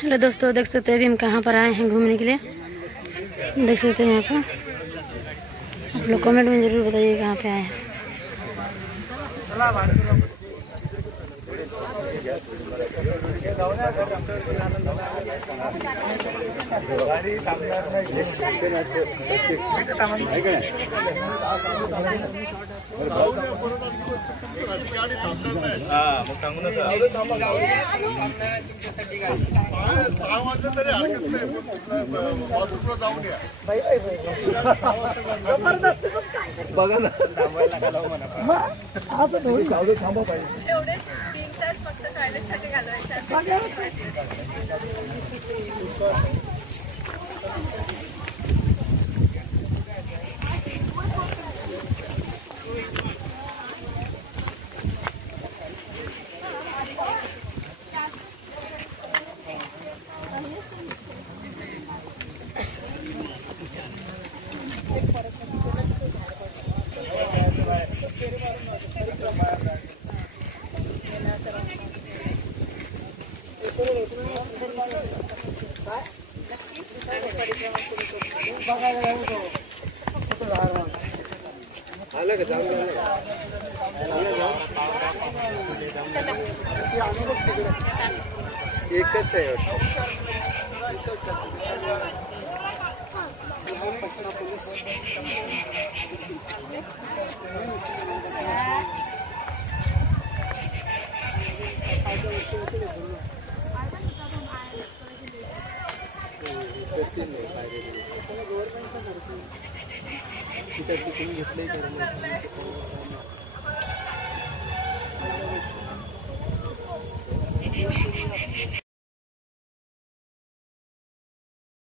हेलो दोस्तों, देख सकते हैं अभी हम कहाँ पर आए हैं घूमने के लिए। देख सकते हैं यहाँ पर। आप लोग कमेंट में ज़रूर बताइए कहाँ पे आए हैं। बघा ना असं थोडी जाऊ थांबा पाहिजे एवढे 3 तास फक्त टॉयलेटसाठी घालवायचे। एकच आहे घेतलंय